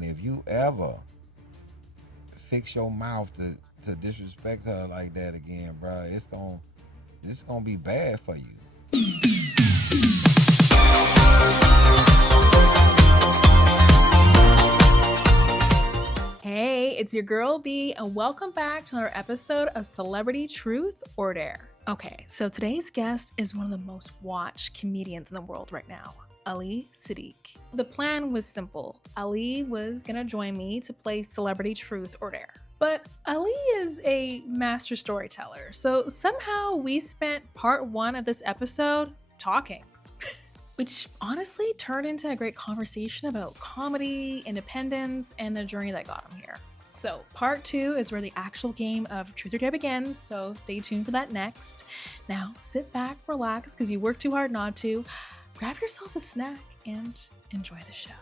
And if you ever fix your mouth to disrespect her like that again, bro, this is gonna be bad for you. Hey, it's your girl B, and welcome back to another episode of Celebrity Truth or Dare. Okay, so today's guest is one of the most watched comedians in the world right now, Ali Siddiq. The plan was simple. Ali was gonna join me to play Celebrity Truth or Dare. But Ali is a master storyteller, so somehow we spent part one of this episode talking. Which honestly turned into a great conversation about comedy, independence, and the journey that got him here. So part two is where the actual game of Truth or Dare begins, so stay tuned for that next. Now sit back, relax, because you work too hard not to. Grab yourself a snack and enjoy the show.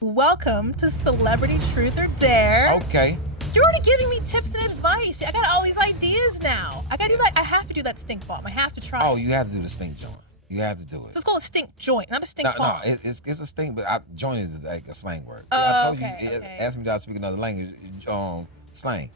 Welcome to Celebrity Truth or Dare. Okay. You're already giving me tips and advice. I got all these ideas now. I gotta do that. I have to do that stink bomb. I have to try. Oh, you have to do the stink joint. You have to do it. So it's called a stink joint, not a stink bomb. No, it's a stink, but joint is like a slang word. So I told you, ask me to speak another language, slang.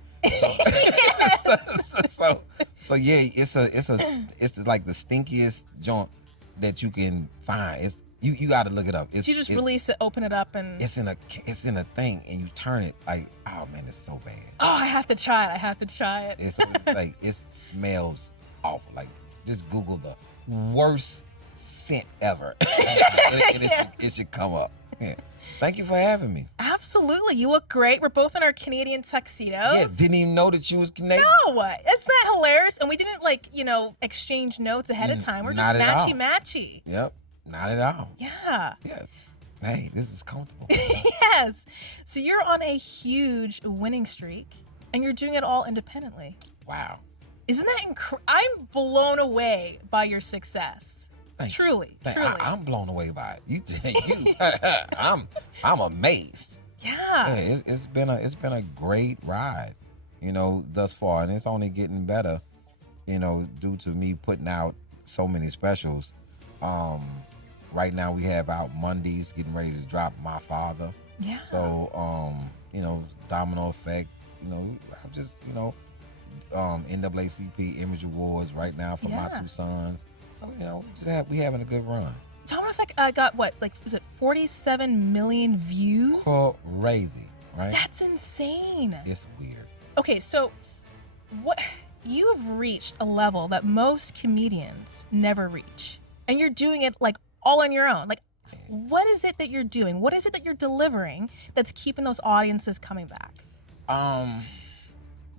So yeah, it's like the stinkiest joint that you can find. It's you got to look it up. You just release it, open it up, and it's in a thing, and you turn it like, oh man, it's so bad. Oh, I have to try it. It's like it smells awful. Like just Google the worst scent ever. It should come up. Yeah. Thank you for having me. Absolutely. You look great. We're both in our Canadian tuxedos. Yeah, didn't even know that you was Canadian. No, it's not hilarious. And we didn't exchange notes ahead of time. We're just matchy. Yep, not at all. Yeah. Yeah. Hey, this is comfortable. Yes. So you're on a huge winning streak and you're doing it all independently. Wow. Isn't that incredible? I'm blown away by your success. Truly. I'm blown away by it. I'm amazed. Yeah. It's been a great ride, thus far, and it's only getting better, due to me putting out so many specials. Right now we have out Mondays, getting ready to drop My Father. Yeah. So Domino Effect. I've just NAACP Image Awards right now for my two sons. So, we having a good run. Domino Effect got what? Is it 47 million views? Crazy, right? That's insane. It's weird. Okay, so you have reached a level that most comedians never reach, and you're doing it all on your own. What is it that you're doing? What is it that you're delivering that's keeping those audiences coming back?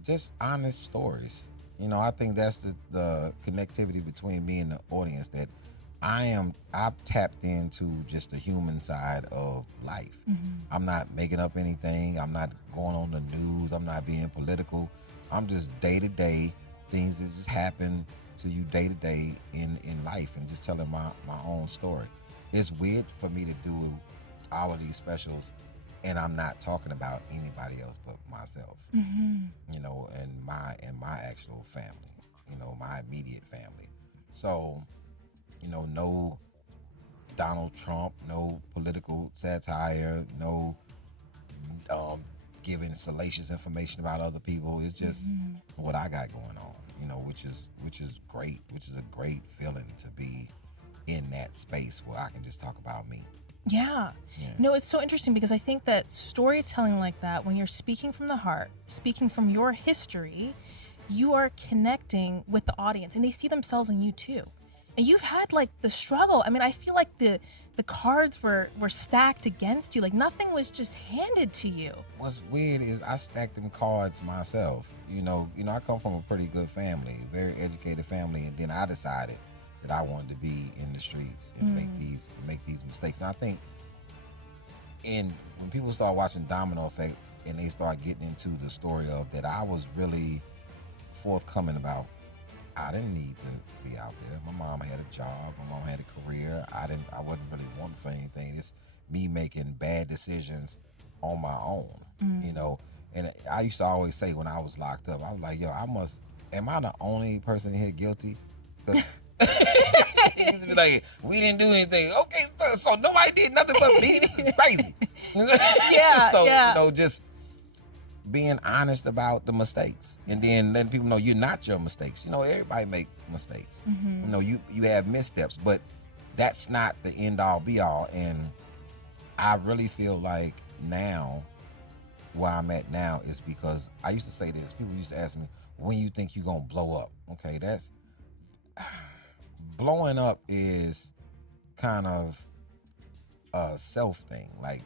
Just honest stories. I think that's the connectivity between me and the audience, that I've tapped into just the human side of life. Mm-hmm. I'm not making up anything. I'm not going on the news. I'm not being political. I'm just day-to-day things that just happen to you day-to-day in life, and just telling my own story. It's weird for me to do all of these specials and I'm not talking about anybody else but myself, mm-hmm. And my actual family, my immediate family. So, no Donald Trump, no political satire, no giving salacious information about other people. It's just mm-hmm. what I got going on, which is great, which is a great feeling to be in that space where I can just talk about me. Yeah. No, it's so interesting because I think that storytelling like that, when you're speaking from the heart, speaking from your history, you are connecting with the audience and they see themselves in you too. And you've had the struggle. I mean, I feel like the cards were stacked against you. Nothing was just handed to you. What's weird is I stacked them cards myself. I come from a pretty good family, very educated family, and then I decided that I wanted to be in the streets and make these mistakes. And I think when people start watching Domino Effect and they start getting into the story of that, I was really forthcoming about, I didn't need to be out there. My mom had a job, my mom had a career. I wasn't really wanting for anything. It's me making bad decisions on my own, And I used to always say when I was locked up, I was like, yo, am I the only person here guilty? He used to be like, we didn't do anything. Okay, so nobody did nothing but me. It's crazy. Yeah, so, yeah. you know, just being honest about the mistakes, and then letting people know you're not your mistakes. You know, everybody make mistakes. Mm-hmm. You know, you have missteps, but that's not the end all be all. And I really feel like now, where I'm at now is because I used to say this. People used to ask me, when you think you're gonna blow up? Okay, that's blowing up is kind of a self thing. Like,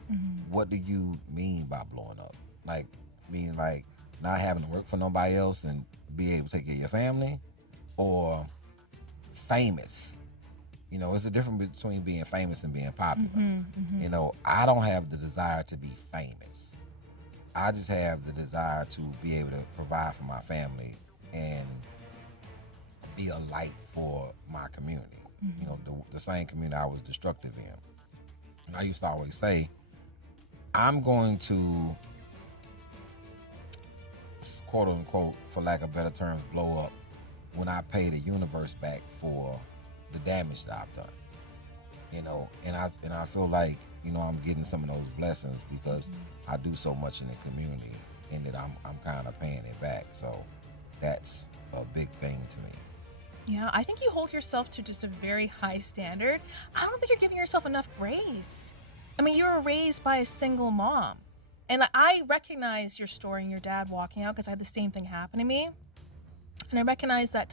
what do you mean by blowing up? Like, mean like not having to work for nobody else and be able to take care of your family, or famous? You know, it's a difference between being famous and being popular. You know, I don't have the desire to be famous. I just have the desire to be able to provide for my family and be a light for my community. You know, the same community I was destructive in. And I used to always say, I'm going to, quote unquote, for lack of better terms, blow up when I pay the universe back for the damage that I've done. You know, and I feel like, you know, I'm getting some of those blessings because I do so much in the community, and that I'm kind of paying it back. So that's a big thing to me. Yeah, I think you hold yourself to just a very high standard. I don't think you're giving yourself enough grace. I mean, you were raised by a single mom. And I recognize your story and your dad walking out, because I had the same thing happen to me. And I recognize that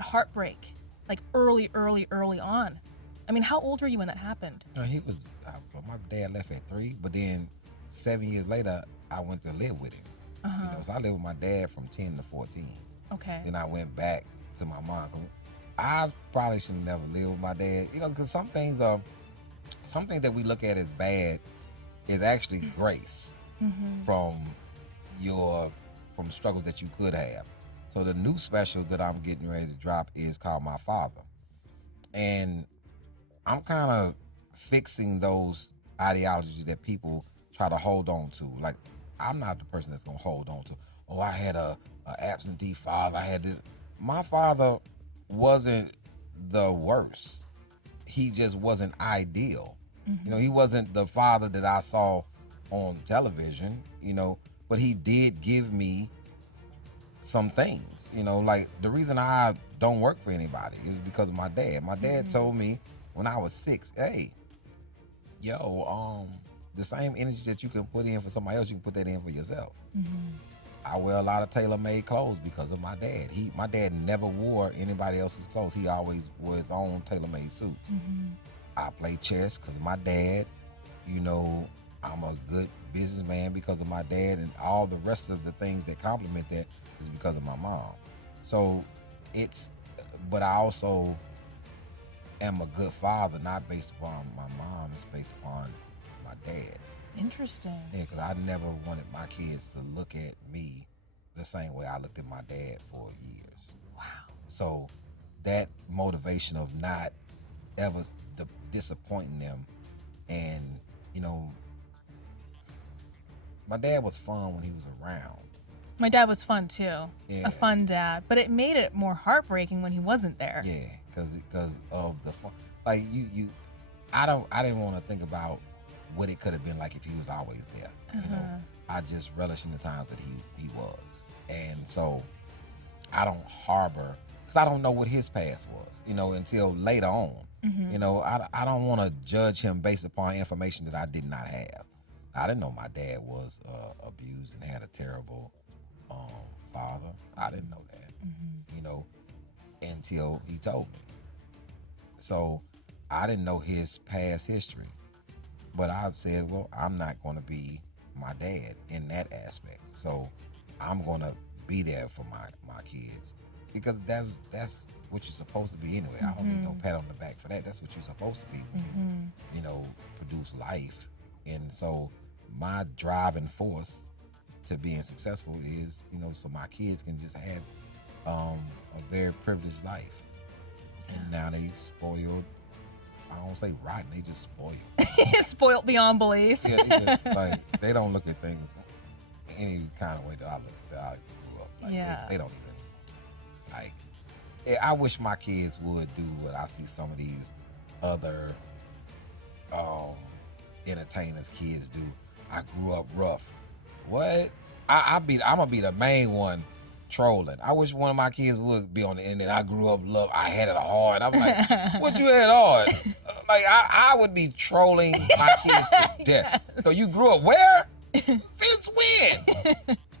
heartbreak, like early on. I mean, how old were you when that happened? You know, my dad left at 3, but then 7 years later, I went to live with him. You know, so I lived with my dad from 10 to 14. Okay. Then I went back to my mom. I probably should have never lived with my dad. You know, because some things that we look at as bad is actually grace from struggles that you could have. So the new special that I'm getting ready to drop is called My Father. And I'm kind of fixing those ideologies that people try to hold on to. Like, I'm not the person that's going to hold on to, oh, I had a absentee father. My father wasn't the worst. He just wasn't ideal. You know, he wasn't the father that I saw on television, you know, but he did give me some things. You know, like, the reason I don't work for anybody is because of my dad. My dad told me when I was 6, hey, the same energy that you can put in for somebody else, you can put that in for yourself. I wear a lot of tailor-made clothes because of my dad. My dad never wore anybody else's clothes. He always wore his own tailor-made suits. I play chess because of my dad. You know, I'm a good businessman because of my dad, and all the rest of the things that complement that is because of my mom. So but I also am a good father, not based upon my mom, it's based upon my dad. Interesting. Yeah, because I never wanted my kids to look at me the same way I looked at my dad for years. Wow. So that motivation of not ever disappointing them, and, you know, my dad was fun when he was around. My dad was fun too. Yeah. A fun dad, but it made it more heartbreaking when he wasn't there. Yeah, because of the fun. Like, I didn't want to think about what it could have been like if he was always there. You know, I just relish in the times that he was, and so I don't harbor, because I don't know what his past was, you know, until later on. You know, I don't want to judge him based upon information that I did not have. I didn't know my dad was abused and had a terrible father. I didn't know that, you know, until he told me. So I didn't know his past history. But I said, well, I'm not going to be my dad in that aspect. So I'm going to be there for my kids, because that's what you're supposed to be anyway. I don't need no pat on the back for that. That's what you're supposed to be when you know, produce life. And so my driving force to being successful is, you know, so my kids can just have a very privileged life. And now they spoiled. I don't say rotten, they just spoiled. Spoiled beyond belief. Yeah, they just, like, they don't look at things any kind of way that I grew up. Like, Yeah. they don't even, like, I wish my kids would do what I see some of these other entertainers kids do. I grew up rough. What? I'm gonna be the main one trolling. I wish one of my kids would be on the internet. I grew up love. I had it hard. I'm like, what you had hard? Like I would be trolling my kids to death. So you grew up where? Since when?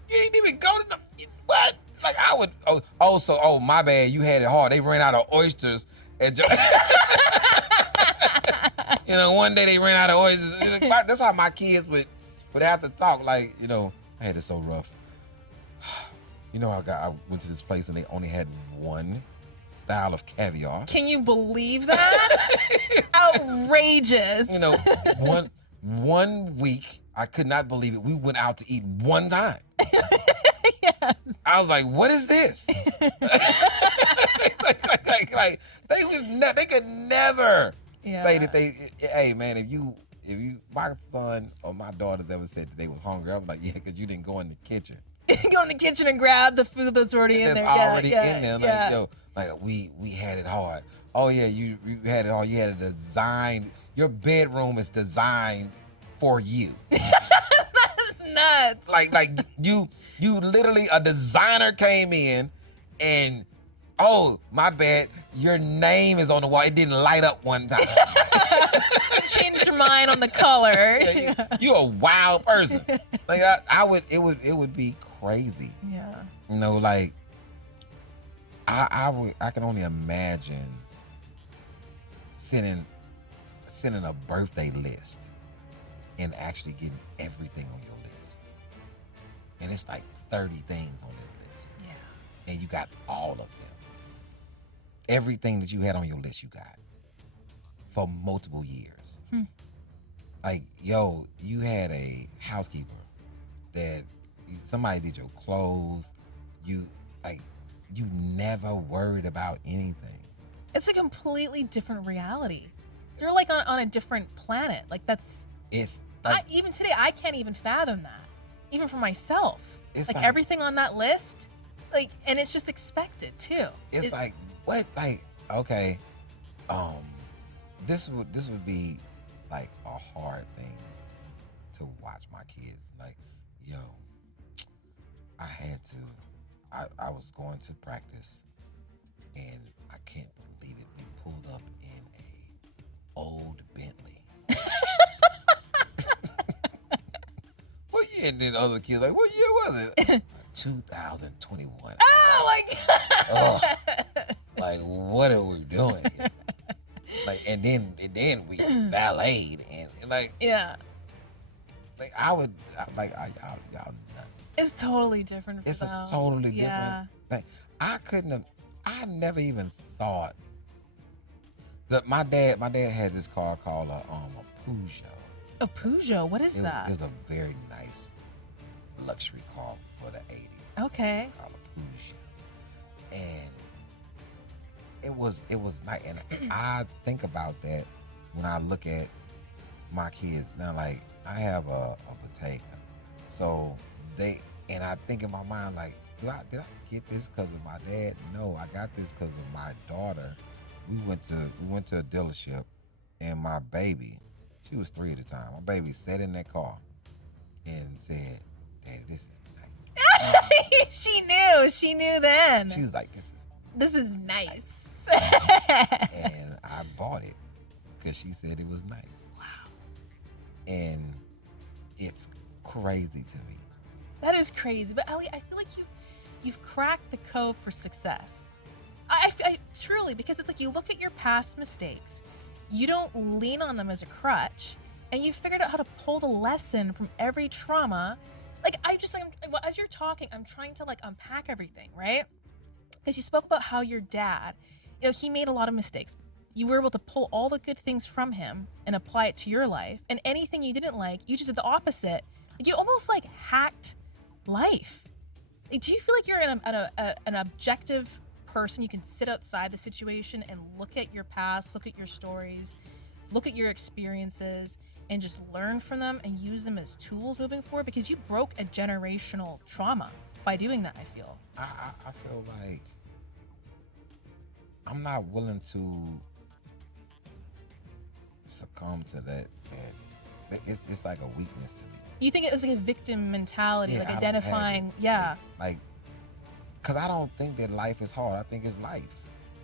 You ain't even go to what? Like I would. Oh, my bad. You had it hard. They ran out of oysters. And one day they ran out of oysters. That's how my kids would have to talk. Like, I had it so rough. I went to this place and they only had one style of caviar. Can you believe that? Outrageous. One week, I could not believe it. We went out to eat one time. Yes. I was like, what is this? like they could never say that hey man, if you my son or my daughters ever said that they was hungry, I'm like, yeah, because you didn't go in the kitchen. Go in the kitchen and grab the food that's already in there. Already in there. Like, like we had it hard. Oh yeah, you had it hard. You had a design. Your bedroom is designed for you. That's nuts. Like you literally, a designer came in and, oh, my bad, your name is on the wall. It didn't light up one time. Changed your mind on the color. You're a wild person. Like it would be crazy. Yeah. Like I can only imagine sending a birthday list and actually getting everything on your list. And it's like 30 things on this list. Yeah. And you got all of them. Everything that you had on your list, you got for multiple years. Like, you had a housekeeper that somebody did your clothes. You never worried about anything. It's a completely different reality. You're like on a different planet. Like it's like, even today, I can't even fathom that. Even for myself. It's like everything on that list, and it's just expected too. It's like, what? Like, okay, this would be like a hard thing to watch my kids. Like, I was going to practice and I can't believe it. We pulled up in a old Bentley. What year? And then other kids like, what year was it? 2021. Oh my God. Oh, like, what are we doing here? Like, and then we valeted and like, yeah. Like y'all nuts. It's totally different. It's a totally different thing. I never even thought that my dad had this car called a Peugeot. A Peugeot? What is that? It was a very nice luxury car for the 80s. Okay. It's called a Peugeot. And it was nice. And I think about that when I look at my kids now. Like, I have a Bottega. So and I think in my mind, like, did I get this because of my dad? No, I got this because of my daughter. We went to a dealership, and my baby, she was 3 at the time. My baby sat in that car and said, "Daddy, this is nice." She knew then. She was like, This is nice. And I bought it because she said it was nice. Wow. And it's crazy to me. That is crazy. But Ellie, I feel like you've cracked the code for success. I truly, because it's like you look at your past mistakes, you don't lean on them as a crutch, and you figured out how to pull the lesson from every trauma. Like, as you're talking, I'm trying to unpack everything, right? Because you spoke about how your dad, he made a lot of mistakes. You were able to pull all the good things from him and apply it to your life, and anything you didn't like, you just did the opposite. You almost hacked life. Do you feel like you're an objective person? You can sit outside the situation and look at your past, look at your stories, look at your experiences, and just learn from them and use them as tools moving forward? Because you broke a generational trauma by doing that, I feel. I feel like I'm not willing to succumb to that. It's like a weakness to me. You think it's like a victim mentality, like I identifying, like, because I don't think that life is hard. I think it's life.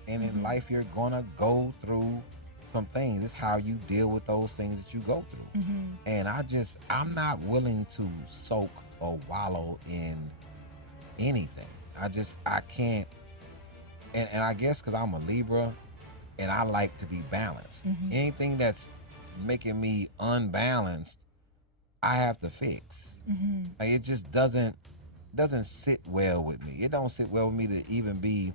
And in life, you're going to go through some things. It's how you deal with those things that you go through. And I'm not willing to soak or wallow in anything. I can't. And I guess because I'm a Libra and I like to be balanced. Anything that's making me unbalanced, I have to fix. Like, it just doesn't sit well with me. It don't sit well with me to even be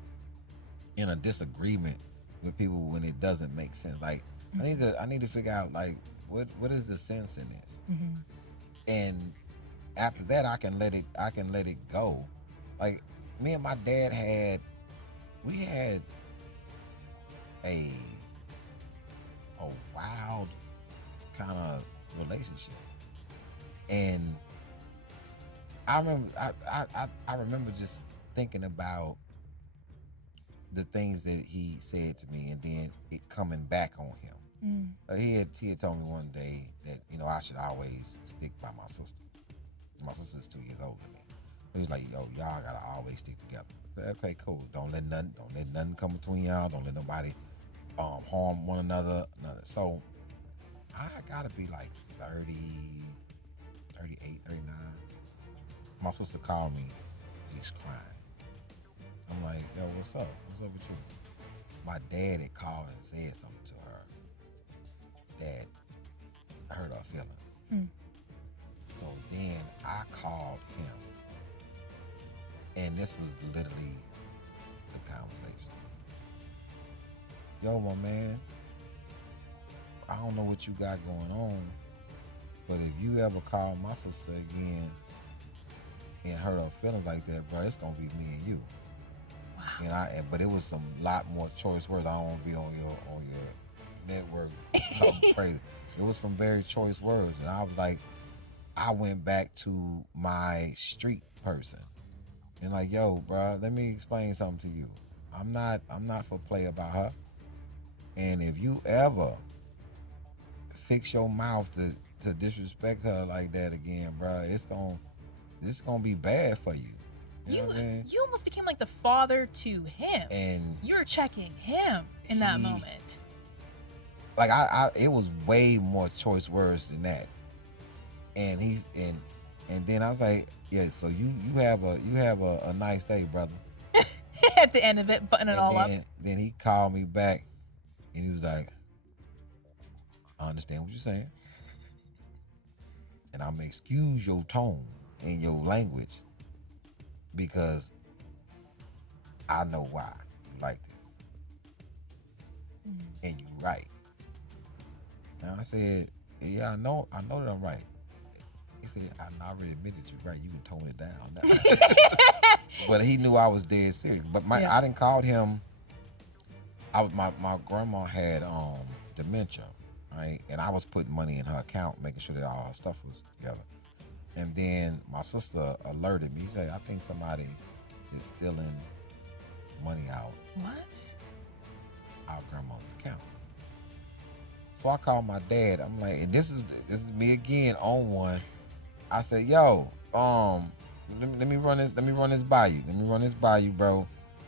in a disagreement with people when it doesn't make sense. Like, I need to figure out, like, what is the sense in this? And after that, I can let it go. Like, me and my dad had a wild kind of relationship. And I remember just thinking about the things that he said to me, and then it coming back on him. He had told me one day that, I should always stick by my sister. My sister's 2 years older than me. He was like, yo, y'all gotta always stick together. I said, okay, cool. Don't let nothing come between y'all. Don't let nobody harm one another. So I gotta be like 30, 38, 39. My sister called me. She's crying. I'm like, yo, what's up? What's up with you? My dad had called and said something to her that hurt her feelings. So then I called him, and this was literally the conversation. Yo, my man, I don't know what you got going on, but if you ever call my sister again and hurt her feelings like that, bro, it's gonna be me and you. Wow. But it was some lot more choice words. I don't want to be on your network something crazy. It was some very choice words, and I was like, I went back to my street person, and like, yo, bro, let me explain something to you. I'm not for play about her, and if you ever fix your mouth to disrespect her like that again, bro, this gonna be bad for you. You know what I mean? You almost became like the father to him, and you're checking him in that moment. Like, it was way more choice words than that. And and then I was like, yeah, so you have a nice day, brother. At the end of it, button it all up. Then he called me back, and he was like, I understand what you're saying, and I'm gonna excuse your tone and your language because I know why you like this, and you're right. And I said, yeah, I know that I'm right. He said, I already admitted you're right. You can tone it down now. But he knew I was dead serious. But I didn't call him. My grandma had dementia, right? And I was putting money in her account, making sure that all her stuff was together. And then my sister alerted me. She said, I think somebody is stealing money out. What? Our grandma's account. So I called my dad. I'm like, and this is me again on one. I said, yo, let me run this by you. Let me run this by you, bro.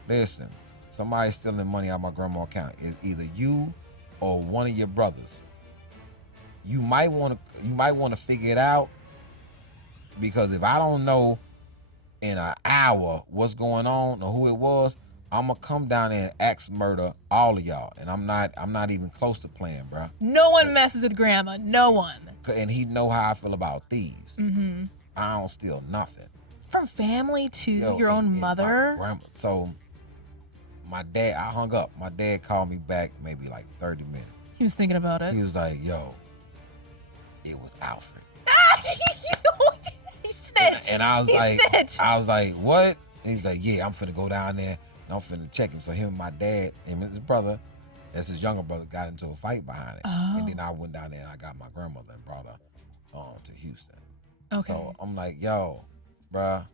Listen, somebody's stealing money out of my grandma's account. It's either you or one of your brothers. You might want to figure it out, because if I don't know in an hour what's going on or who it was, I'm gonna come down there and axe murder all of y'all, and I'm not even close to playing, bro. No one messes with grandma. No one. And he know how I feel about thieves. I don't steal nothing. From family to your own mother. So my dad, I hung up. My dad called me back maybe like 30 minutes. He was thinking about it. He was like, yo, it was Alfred. He snitched. And I was like, what? And he's like, yeah, I'm finna go down there and I'm finna check him. So him and my dad and his brother, that's his younger brother, got into a fight behind it. Oh. And then I went down there and I got my grandmother and brought her to Houston. Okay. So I'm like, yo, bruh,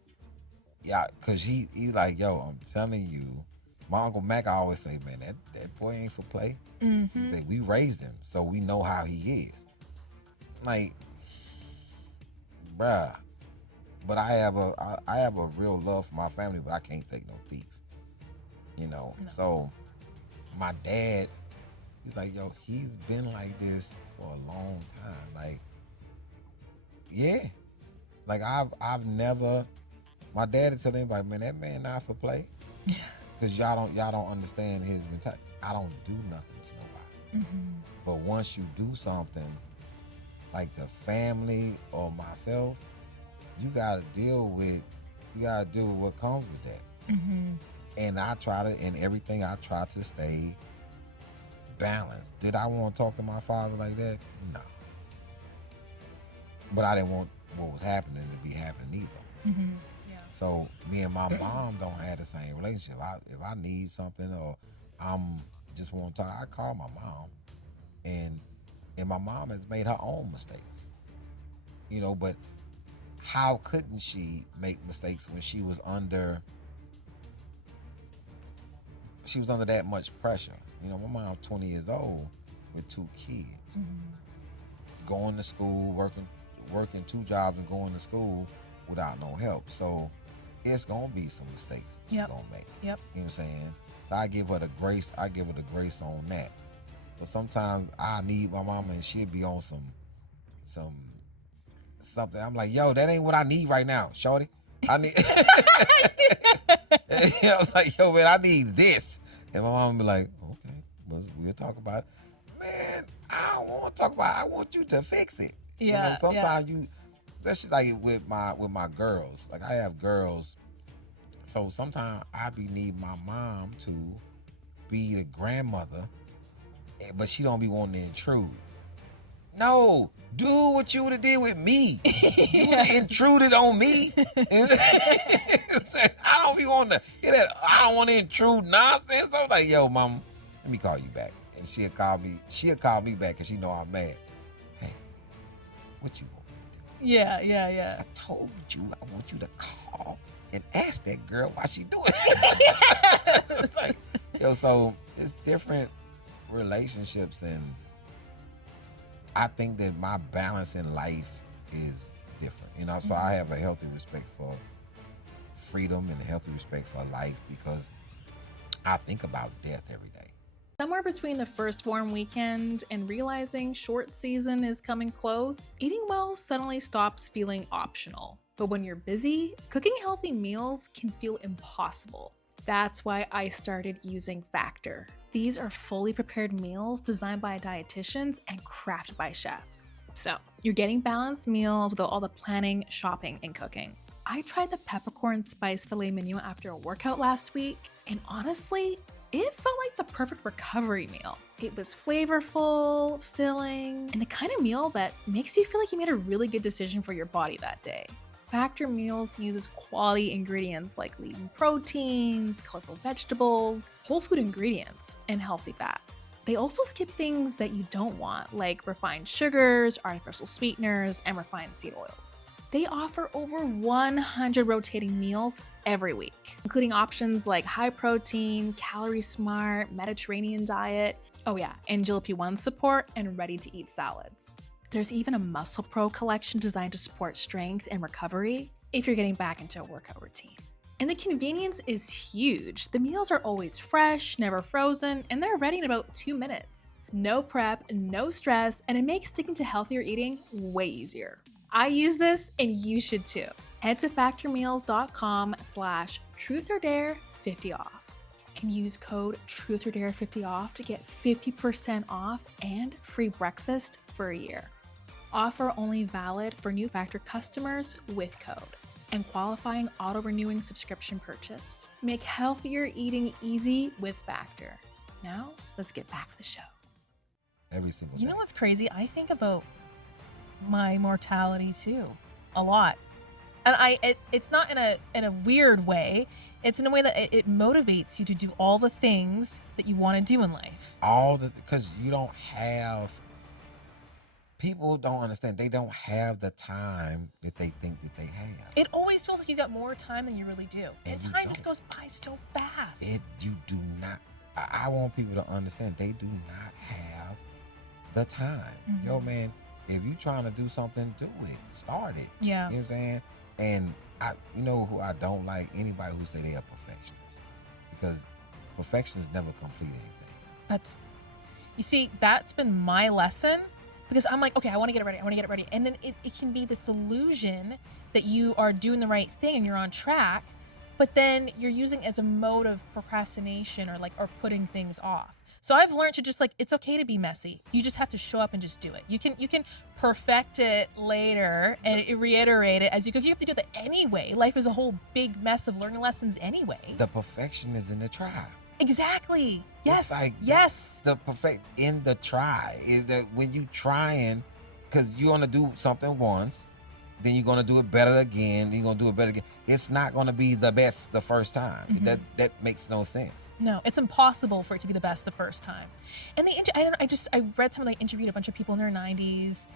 yeah, cause he like, yo, I'm telling you, My Uncle Mac always say, man, that boy ain't for play. Mm-hmm. He say, we raised him, so we know how he is. Like, bruh. But I have a real love for my family, but I can't take no thief. You know? No. So my dad, he's like, yo, he's been like this for a long time. Like, yeah. Like I've never, my dad would tell anybody, man, that man not for play. Yeah. Cause y'all don't understand his mentality. I don't do nothing to nobody. Mm-hmm. But once you do something like to family or myself, you gotta deal with what comes with that. Mm-hmm. And in everything I try to stay balanced. Did I want to talk to my father like that? No. But I didn't want what was happening to be happening either. Mm-hmm. Yeah. So me and my mom don't have the same relationship. If I need something or I'm just want to talk, I call my mom. And my mom has made her own mistakes. You know, but how couldn't she make mistakes when she was under that much pressure? You know, my mom 20 years old with 2 kids. Mm-hmm. Going to school, working 2 jobs and going to school without no help. So it's gonna be some mistakes she's gonna make. Yep. You know what I'm saying? So I give her the grace on that. But sometimes I need my mama and she'll be on some something. I'm like, yo, that ain't what I need right now, shorty. I need I was like, yo, man, I need this. And my mom be like, okay, we'll talk about it. Man, I don't want to talk about it. I want you to fix it. Yeah. You know, sometimes especially like with my girls. Like I have girls. So sometimes I need my mom to be the grandmother, but she don't be wanting to intrude. No, do what you would have did with me. You would have intruded on me. I don't be wanting to hear that. I don't want to intrude nonsense. I'm like, yo, mom, let me call you back. And she'll call me back because she know I'm mad. Hey, what you want me to do? Yeah. I told you I want you to call and ask that girl why she doing it. It's like, yo, so it's different relationships, and I think that my balance in life is different. You know, so I have a healthy respect for freedom and a healthy respect for life because I think about death every day. Somewhere between the first warm weekend and realizing short season is coming close, eating well suddenly stops feeling optional. But when you're busy, cooking healthy meals can feel impossible. That's why I started using Factor. These are fully prepared meals designed by dietitians and crafted by chefs. So you're getting balanced meals without all the planning, shopping, and cooking. I tried the peppercorn spice filet menu after a workout last week, and honestly, it felt like the perfect recovery meal. It was flavorful, filling, and the kind of meal that makes you feel like you made a really good decision for your body that day. Factor Meals uses quality ingredients like lean proteins, colorful vegetables, whole food ingredients, and healthy fats. They also skip things that you don't want, like refined sugars, artificial sweeteners, and refined seed oils. They offer over 100 rotating meals every week, including options like high protein, calorie smart, Mediterranean diet, and GLP-1 support and ready-to-eat salads. There's even a Muscle Pro collection designed to support strength and recovery if you're getting back into a workout routine. And the convenience is huge. The meals are always fresh, never frozen, and they're ready in about 2 minutes. No prep, no stress, and it makes sticking to healthier eating way easier. I use this and you should too. Head to factormeals.com/truthordare50 off and use code truthordare50 off to get 50% off and free breakfast for a year. Offer only valid for new Factor customers with code and qualifying auto-renewing subscription purchase. Make healthier eating easy with Factor. Now, let's get back to the show. Every single day. You know what's crazy? I think about my mortality too, a lot. And it's not in a weird way. It's in a way that it motivates you to do all the things that you want to do in life. Because you don't have, people don't understand, they don't have the time that they think that they have. It always feels like you got more time than you really do. And you time just don't. goes by so fast. You do not. I want people to understand they do not have the time. Yo, man, if you trying to do something, do it. Start it. Yeah. You know what I'm saying? And you know who I don't like? Anybody who say they are perfectionists. Because perfectionists never complete anything. You see, that's been my lesson. Because I'm like, okay, I want to get it ready. And then it can be this illusion that you are doing the right thing and you're on track, but then you're using it as a mode of procrastination or putting things off. So I've learned to just it's okay to be messy. You just have to show up and just do it. You can perfect it later and reiterate it as you go. You have to do that anyway. Life is a whole big mess of learning lessons anyway. The perfection is in the try. Exactly. Yes. It's yes. The perfect in the try is that when you trying, because you're gonna do something once, then you're gonna do it better again. Then you're gonna do it better again. It's not gonna be the best the first time. That makes no sense. No, it's impossible for it to be the best the first time. And I read something. They interviewed a bunch of people in their 90s,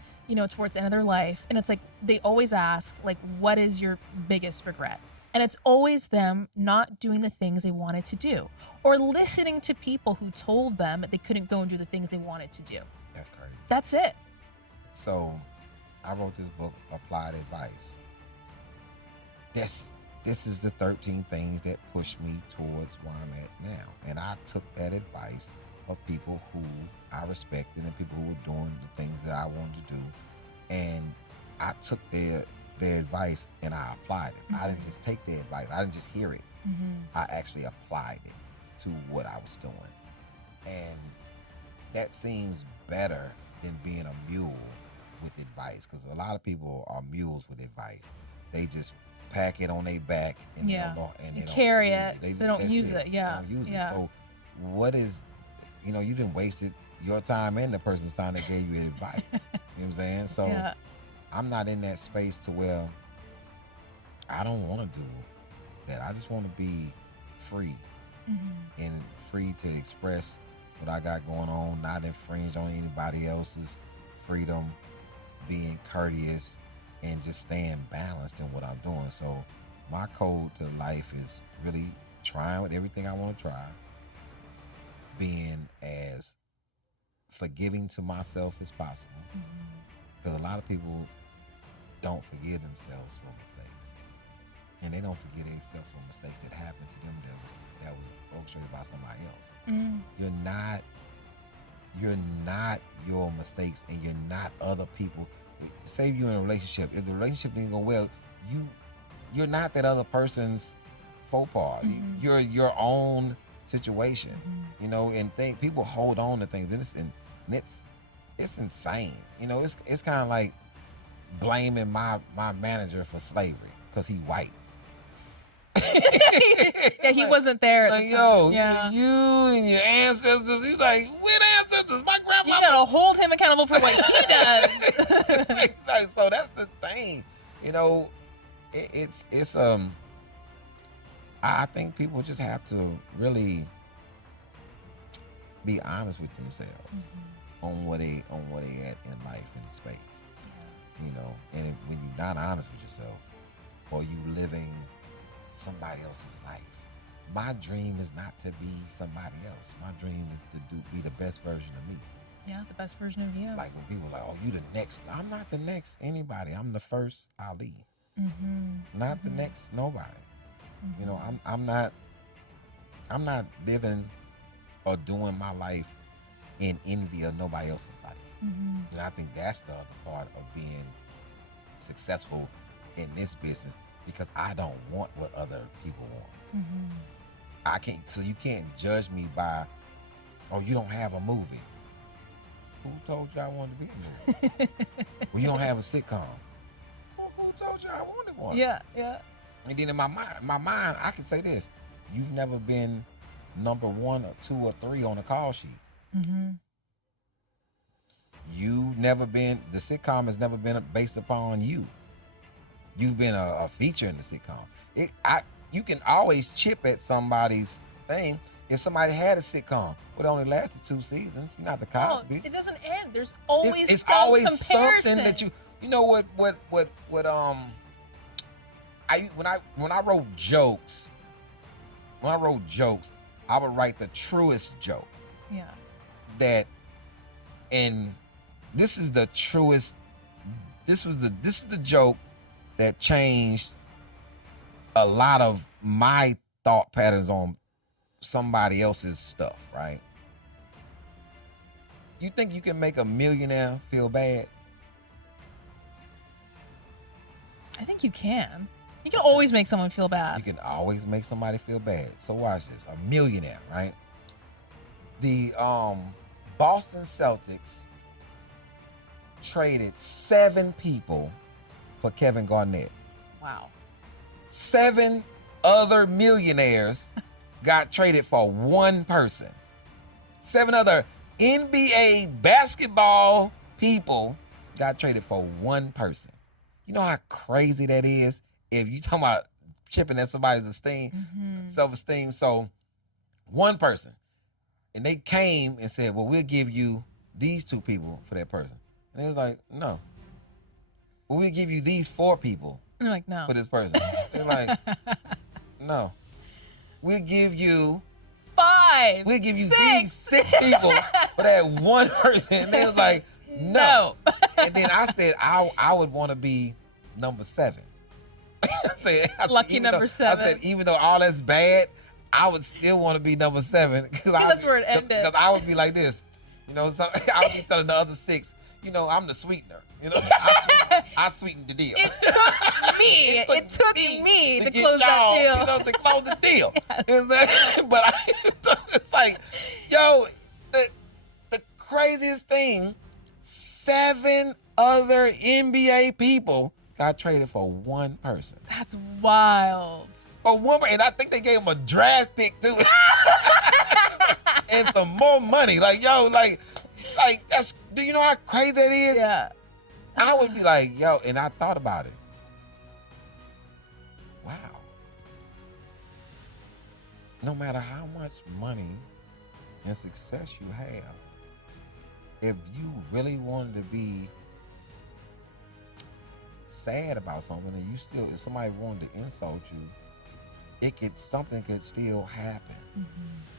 towards the end of their life, and it's like they always ask, what is your biggest regret? And it's always them not doing the things they wanted to do or listening to people who told them that they couldn't go and do the things they wanted to do. That's crazy. That's it. So I wrote this book, Applied Advice. This is the 13 things that pushed me towards where I'm at now. And I took that advice of people who I respected and people who were doing the things that I wanted to do. And I took their advice and I applied it. I didn't just take their advice. I didn't just hear it. I actually applied it to what I was doing. And that seems better than being a mule with advice, because a lot of people are mules with advice. They just pack it on their back and they don't carry it. They don't use it. Yeah. They don't use it. So what is, you didn't waste your time and the person's time that gave you advice. You know what I'm saying? So I'm not in that space to where I don't want to do that. I just want to be free and free to express what I got going on, not infringe on anybody else's freedom, being courteous, and just staying balanced in what I'm doing. So my code to life is really trying with everything I want to try, being as forgiving to myself as possible, because a lot of people don't forgive themselves for mistakes, and they don't forgive themselves for mistakes that happened to them that was orchestrated by somebody else. You're not your mistakes, and you're not other people. Say you're in a relationship. If the relationship didn't go well, you're not that other person's faux pas. You're your own situation. And people hold on to things, and it's insane. It's kind of like blaming my manager for slavery because he white. Yeah, he wasn't there. You and your ancestors. He's like, what ancestors? My grandma. You gotta hold him accountable for what he does. So that's the thing. I think people just have to really be honest with themselves on where they at in life, in space. And when you're not honest with yourself, or you living somebody else's life. My dream is not to be somebody else. My dream is to be the best version of me. Yeah, the best version of you. Like when people are like, oh, you the next. I'm not the next anybody. I'm the first Ali. Not the next nobody. I'm not living or doing my life in envy of nobody else's life. And I think that's the other part of being successful in this business, because I don't want what other people want. I can't. So you can't judge me by, oh, you don't have a movie. Who told you I wanted to be in a movie? Well, you don't have a sitcom. Well, who told you I wanted one? Yeah. And then in my mind, I can say this: you've never been number 1 or 2 or 3 on a call sheet. The sitcom has never been based upon you. You've been a feature in the sitcom. You can always chip at somebody's thing. If somebody had a sitcom, it only lasted 2 seasons. You're not the Cosby's. It doesn't end. There's always it's some always comparison. something that what when I wrote jokes, I would write the truest joke. Yeah. And this is the truest. This is the joke that changed a lot of my thought patterns on somebody else's stuff, right? You think you can make a millionaire feel bad? I think you can. You can always make someone feel bad. You can always make somebody feel bad. So watch this. A millionaire, right? The Boston Celtics traded 7 people for Kevin Garnett. Wow. 7 other millionaires got traded for one person. 7 other NBA basketball people got traded for one person. You know how crazy that is? If you talking about chipping at somebody's self-esteem. So one person. And they came and said, well, we'll give you these 2 people for that person. And it was like, no. Well, we'll give you these 4 people You're like, no. for this person. They're like, no. We'll give you 5. We'll give you 6. these 6 people for that one person. And they was like, no. And then I said, I would want to be number 7. I said, Lucky number 7. I said, even though all that's bad, I would still want to be number 7. That's where it ended. Because I would be like this. You know, so I would be telling the other 6, you know, I'm the sweetener. You know, I sweetened the deal. It took me to close that deal. You know, to close the deal. Yes. But it's like, yo, the craziest thing, 7 other NBA people got traded for one person. That's wild. For one, and I think they gave him a draft pick too, and some more money. Like, yo, like that's. Do you know how crazy that is? Yeah. I would be like, yo, and I thought about it. Wow. No matter how much money and success you have, if you really wanted to be sad about something and you still, if somebody wanted to insult you, something could still happen.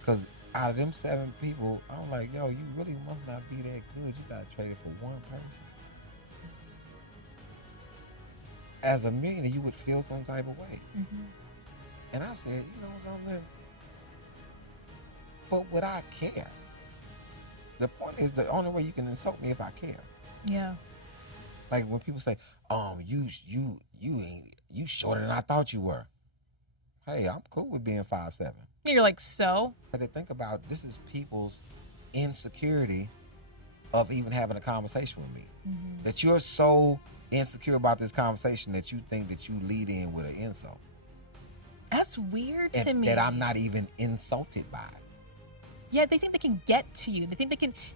Because out of them 7 people, I'm like, yo, you really must not be that good. You got traded for one person. As a millionaire, you would feel some type of way. And I said, you know something? But would I care? The point is, the only way you can insult me if I care. Yeah. Like when people say, you shorter than I thought you were. Hey, I'm cool with being 5'7". You're like, so? But to think about, this is people's insecurity of even having a conversation with me. That you're so insecure about this conversation that you think that you lead in with an insult. That's weird and to me. That I'm not even insulted by. Yeah, they think they can get to you. They think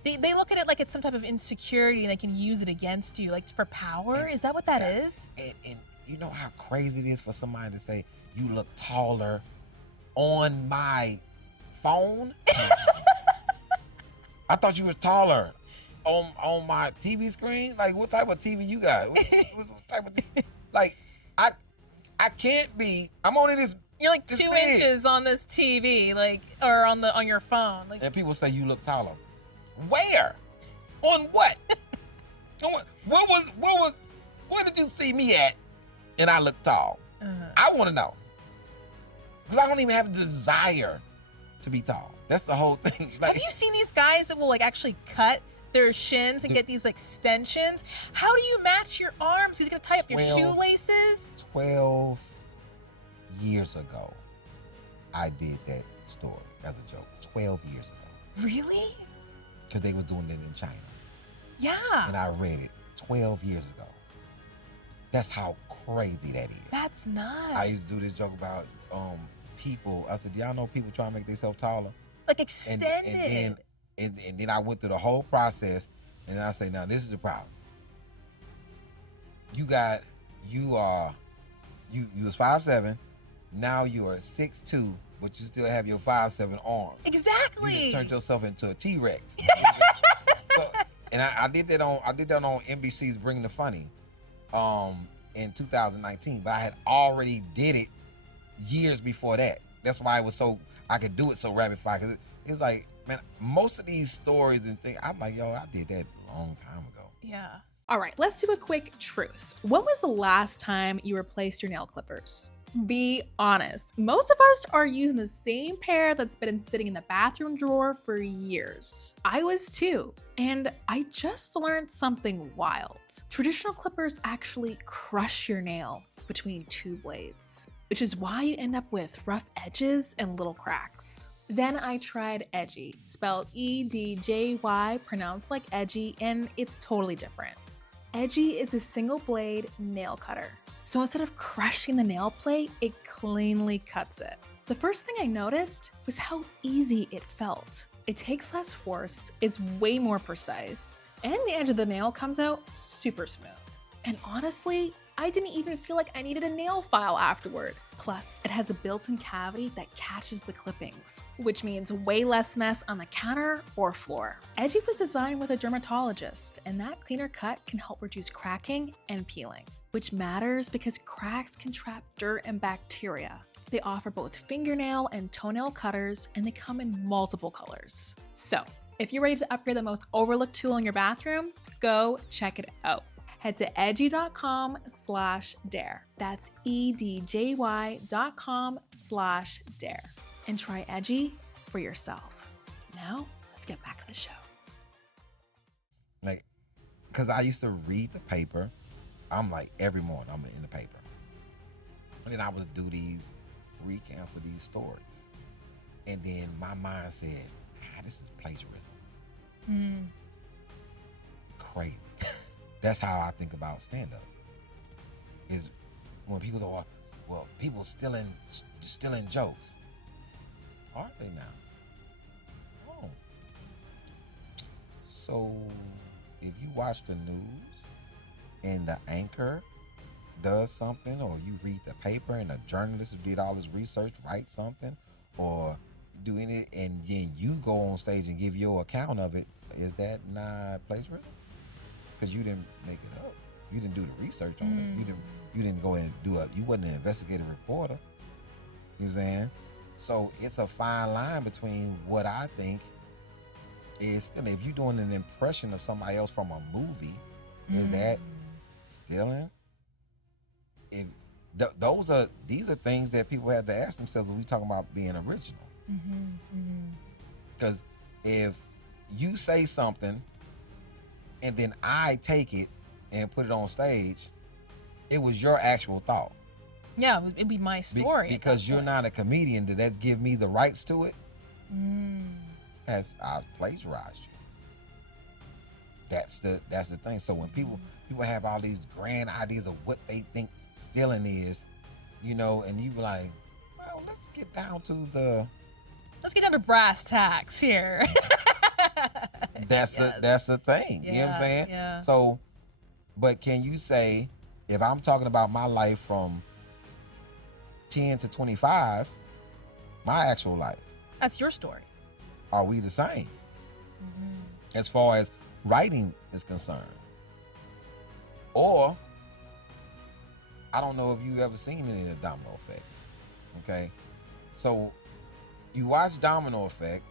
they look at it like it's some type of insecurity and they can use it against you, like for power. Is that what that is? And you know how crazy it is for somebody to say, you look taller on my phone? I thought you was taller on my TV screen. Like, what type of TV you got? What type of TV? Like, I can't be. I'm only this. You're like 2 inches on this TV, like, or on your phone. Like, and people say you look taller. Where? On what? Where did you see me at? And I look tall. I want to know. Because I don't even have the desire to be tall. That's the whole thing. Like, have you seen these guys that will like actually cut their shins and get these extensions? How do you match your arms? He's gonna tie up your shoelaces. 12 years ago, I did that story as a joke. 12 years ago. Really? Because they was doing it in China. Yeah. And I read it 12 years ago. That's how crazy that is. That's nuts. I used to do this joke about people. I said, do y'all know people trying to make themselves taller? Like extended. And then I went through the whole process, and I say, now this is the problem. You was 5'7", now you are 6'2", but you still have your 5'7" arms. Exactly. You turned yourself into a T-Rex. And I did that on NBC's Bring the Funny. in 2019, but I had already did it years before that. That's why it was so, I could do it so rapid fire, because it was like, man, most of these stories and things, I'm like, yo, I did that a long time ago. Yeah. All right, let's do a quick truth. When was the last time you replaced your nail clippers? Be honest. Most of us are using the same pair that's been sitting in the bathroom drawer for years. I was too. And I just learned something wild. Traditional clippers actually crush your nail between two blades, which is why you end up with rough edges and little cracks. Then I tried Edgy, spelled EDJY, pronounced like edgy, and it's totally different. Edgy is a single blade nail cutter. So instead of crushing the nail plate, it cleanly cuts it. The first thing I noticed was how easy it felt. It takes less force, it's way more precise, and the edge of the nail comes out super smooth. And honestly, I didn't even feel like I needed a nail file afterward. Plus, it has a built-in cavity that catches the clippings, which means way less mess on the counter or floor. Edgy was designed with a dermatologist, and that cleaner cut can help reduce cracking and peeling, which matters because cracks can trap dirt and bacteria. They offer both fingernail and toenail cutters, and they come in multiple colors. So, if you're ready to upgrade the most overlooked tool in your bathroom, go check it out. Head to edgy.com/dare. That's EDJY.com/dare. And try Edgy for yourself. Now, let's get back to the show. Like, because I used to read the paper. I'm like, every morning I'm in the paper. And then I would do these recounts of these stories. And then my mind said, this is plagiarism. Crazy. That's how I think about stand-up. Is when people say, well, people stealing jokes. Aren't they now? Oh. So if you watch the news and the anchor does something, or you read the paper and a journalist who did all this research writes something, or doing it, and then you go on stage and give your account of it, is that not plagiarism? Because you didn't make it up. You didn't do the research on it. You didn't go and you wasn't an investigative reporter. You know what I'm saying? So it's a fine line between what I think is stealing. If you're doing an impression of somebody else from a movie, is that stealing? These are things that people have to ask themselves when we talking about being original. Because if you say something and then I take it and put it on stage, it was your actual thought. Yeah, it'd be my story. Because you're not a comedian, did that give me the rights to it? As I plagiarized you. That's the thing. So when people have all these grand ideas of what they think stealing is, and you be like, well, let's get down to brass tacks here. That's the thing. You know what I'm saying? Yeah. So, but can you say, if I'm talking about my life from 10 to 25, my actual life, that's your story. Are we the same? As far as writing is concerned? Or, I don't know if you ever seen any of the Domino Effects. Okay? So, you watch Domino Effect.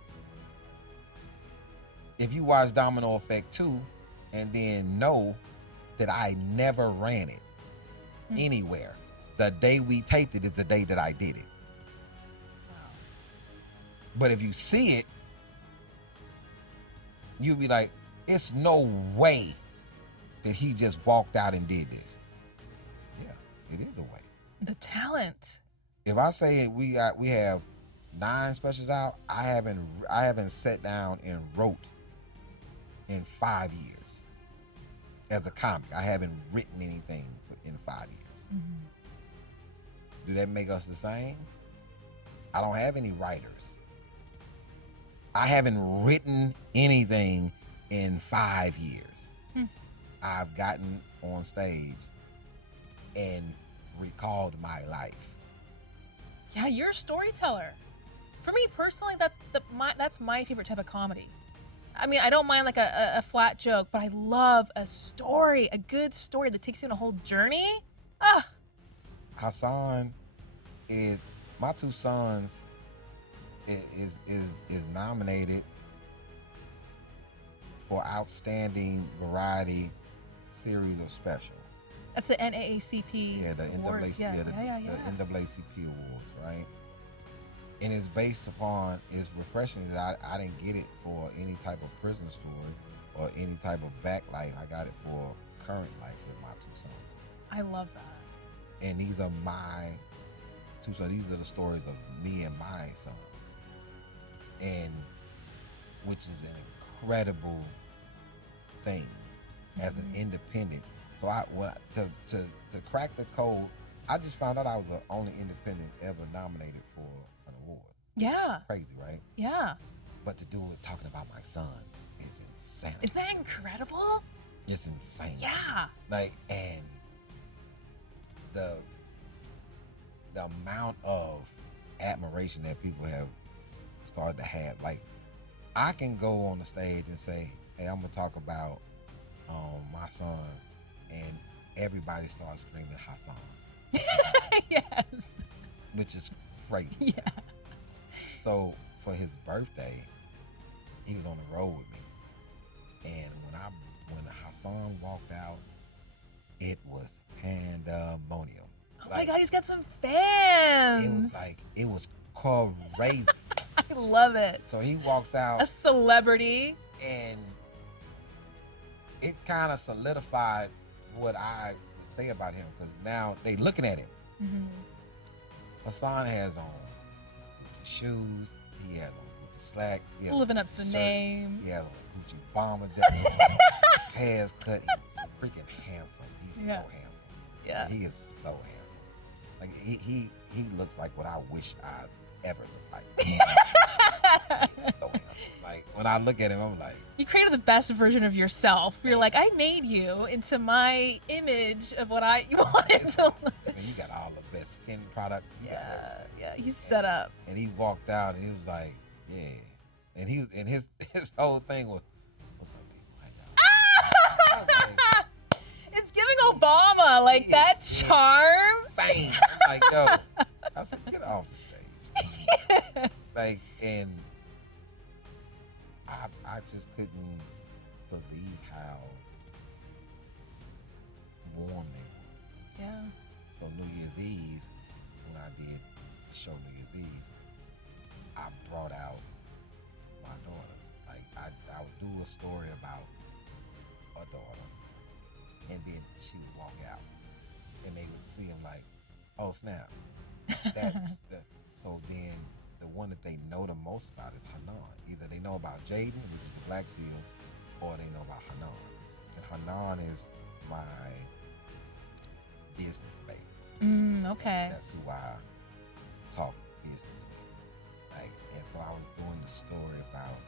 If you watch Domino Effect 2 and then know that I never ran it anywhere, the day we taped it is the day that I did it. Wow. But if you see it, you'll be like, it's no way that he just walked out and did this. Yeah, it is a way. The talent. If I say we have 9 specials out, I haven't sat down and wrote in 5 years. As a comic, I haven't written anything in 5 years. Do that make us the same? I don't have any writers. I haven't written anything in 5 years. I've gotten on stage and recalled my life. Yeah, you're a storyteller. For me personally, that's my favorite type of comedy. I mean, I don't mind like a flat joke, but I love a story, a good story that takes you on a whole journey. Ah, Hassan is my two sons is nominated for outstanding variety series or special. that's the NAACP Yeah, the awards. the NAACP awards, right? And it's based upon, it's refreshing that I didn't get it for any type of prison story or any type of back life. I got it for current life with my two sons. I love that. And these are my two sons. These are the stories of me and my sons. And which is an incredible thing as an independent. So to crack the code, I just found out I was the only independent ever nominated for an award. Yeah. Crazy, right? Yeah. But to do it talking about my sons is insane. Isn't that incredible? It's insane. Yeah. Like, and the amount of admiration that people have started to have. Like, I can go on the stage and say, hey, I'm gonna talk about my sons, and everybody starts screaming Hassan. Yes. Which is crazy. Yeah. So for his birthday, he was on the road with me. And when Hassan walked out, it was pandemonium. Oh my God, he's got some fans. It was crazy. I love it. So he walks out. A celebrity. And it kind of solidified what I would say about him, because now they looking at him. Mm-hmm. Hassan has on Gucci shoes. He has on Gucci slacks. Living up to the name. He has on a Gucci bomber jacket. His hair's cut. He's freaking handsome. He's so handsome. Yeah. He is so handsome. Like he looks like what I wish I ever looked like. So handsome. Like when I look at him, I'm like, you created the best version of yourself. You're like, I made you into my image of what I wanted to look. And you got all the best skin products. Yeah, he's set up. And he walked out and he was like, yeah. And his whole thing was, what's up, people? How y'all? Like, it's giving Obama, like that charm. Insane. I'm like, yo, I said, get off the stage. Like, and I just couldn't believe how warm they were. Yeah. So New Year's Eve, when I did the show New Year's Eve, I brought out my daughters. Like I would do a story about a daughter, and then she would walk out, and they would see him like, oh snap. So then the one that they know the most about is Hanan. Either they know about Jaden, which is the black seal, or they know about Hanan. And Hanan is my business baby. Okay. That's who I talk business with. Like, and so I was doing the story about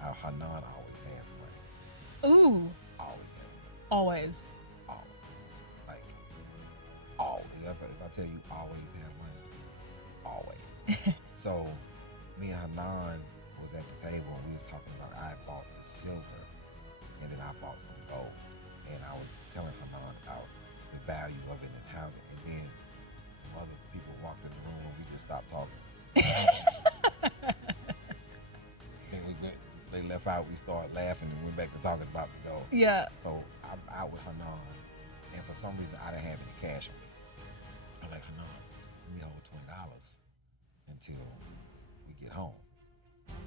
how Hanan always has money. Ooh. Always has money. Always. Always. Like, always. If I tell you always have money, always. So me and Hanan was at the table and we was talking about, I had bought the silver and then I bought some gold. And I was telling Hanan about the value of it and how, and then some other people walked in the room and we just stopped talking. They left out, we started laughing and went back to talking about the gold. Yeah. So I'm out with Hanan, and for some reason I didn't have any cash on me. I was like, Hanan, let me hold $20 until we get home.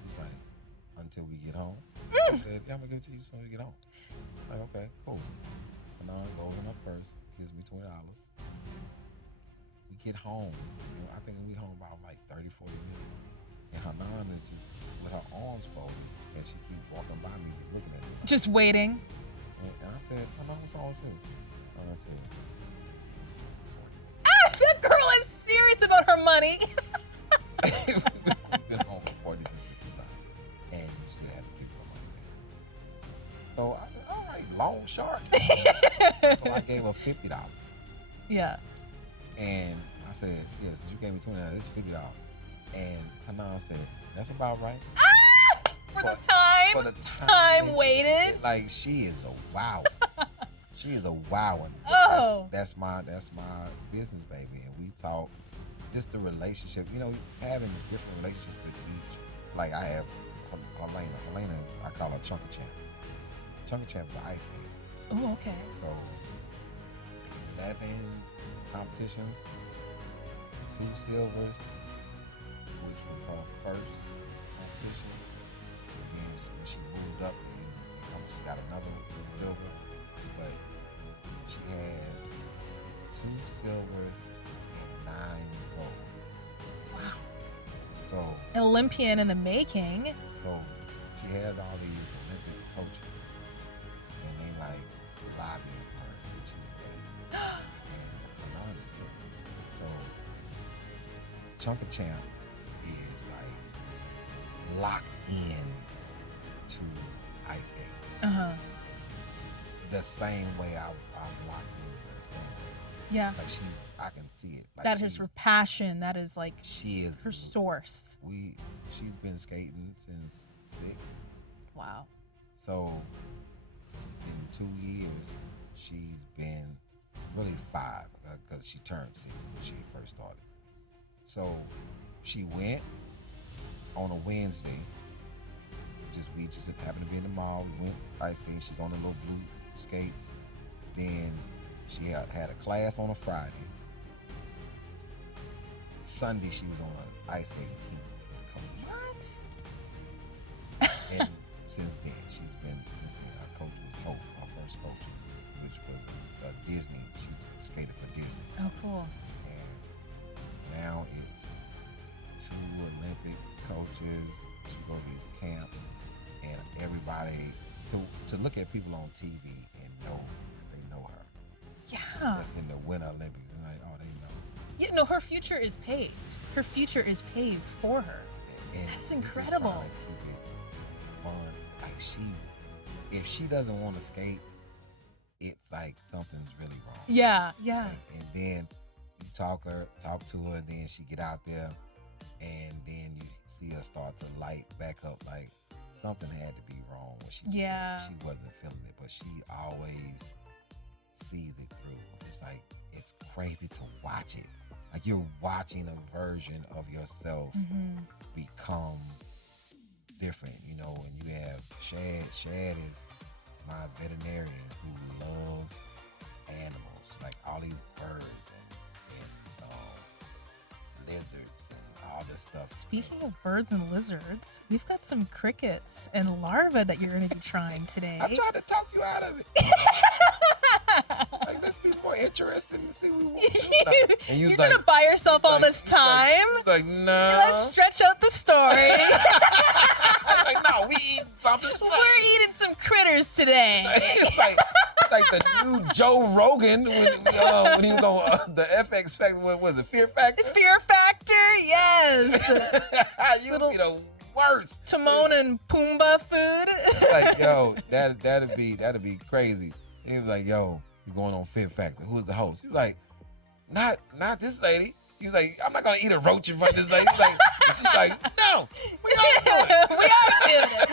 He's like, until we get home? I said, yeah, I'm gonna give it to you as soon as we get home. I'm like, okay, cool. Hanan goes in her purse, gives me $20. We get home. You know, I think we home about like 30, 40 minutes. And Hanan is just with her arms folded, and she keeps walking by me, just looking at me. Like, Just waiting. and I said, Hanan, what's wrong with you? And I said, 40 minutes. That girl is serious about her money. We've been home for 40 minutes this time, and you still have to give her money back. So I said, all right, long shark. So I gave her $50. Yeah. And I said, yeah, since you gave me $20, it's $50. And Hanan said, that's about right. For the time waited. Like, she is a wow. She is a wild one. Oh. That's my business baby, and we talk just the relationship. You know, having different relationships with each. Like I have Helena. Helena, I call her Chunky Champ. Chunky Champ is an ice skater. Oh, okay. So 11 competitions, 2 silvers, which was her first competition. And then when she moved up, she got another silver. But she has 2 silvers and 9 golds. Wow. So An Olympian in the making. So she has all these Olympic coaches, and they like lobbying for her, and she's like, and I'm honest to you. So Chunky Champ is like locked in to ice skating. The same way I'm locked in the same way. Yeah. Like I can see it. Like That is her passion. That is like she is her source. She's been skating since 6. Wow. So in 2 years, she's been really 5 because she turned 6 when she first started. So she went on a Wednesday. We just happened to be in the mall. We went ice skating. She's on the little blue skates. Then she had a class on a Friday. Sunday she was on an ice skating team with a coach. What? And since then, her coach was Hope, our first coach, which was Disney. She skated for Disney. Oh, cool. And now it's 2 Olympic coaches. She go to these camps, and everybody to look at people on TV and they know her. Yeah. That's in the Winter Olympics, and like, oh, they know. Yeah, no, her future is paved. Her future is paved for her. And That's incredible. Just keep it fun. Like if she doesn't want to skate, it's like something's really wrong. Yeah. And then you talk to her, and then she get out there, and then you see her start to light back up. Like something had to be wrong when she wasn't feeling it, but she always sees it through. It's like it's crazy to watch it. Like you're watching a version of yourself become different, you know. And you have Shad. Shad is my veterinarian who loves animals, like all these birds and lizards and all this stuff. Speaking of birds and lizards, we've got some crickets and larvae that you're going to be trying today. I tried to talk you out of it. Like, let's be more interested and see what we want to do. And You're going to buy yourself all this time? Like, no. Let's stretch out the story. Like, no, we eating something. We're eating some critters today. It's like the new Joe Rogan when he was on the FX Factor. What was it, Fear Factor? Fear Factor, yes. You would be the worst. Timon and Pumbaa food. Like, yo, that'd be crazy. And he was like, yo, you going on Fear Factor? Who's the host? He was like, not this lady. He was like, I'm not gonna eat a roach in front of this lady. She's like, no, we are doing it. We are doing it.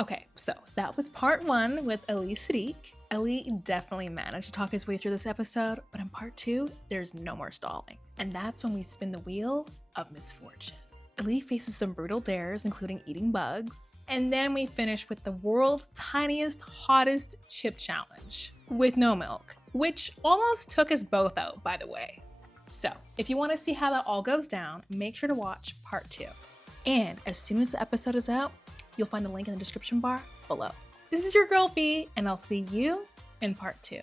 Okay, so that was part 1 with Ali Siddiq. Ali definitely managed to talk his way through this episode, but in part 2, there's no more stalling. And that's when we spin the wheel of misfortune. Ali faces some brutal dares, including eating bugs. And then we finish with the world's tiniest, hottest chip challenge with no milk, which almost took us both out, by the way. So if you want to see how that all goes down, make sure to watch part 2. And as soon as the episode is out, you'll find the link in the description bar below. This is your girl B, and I'll see you in part 2.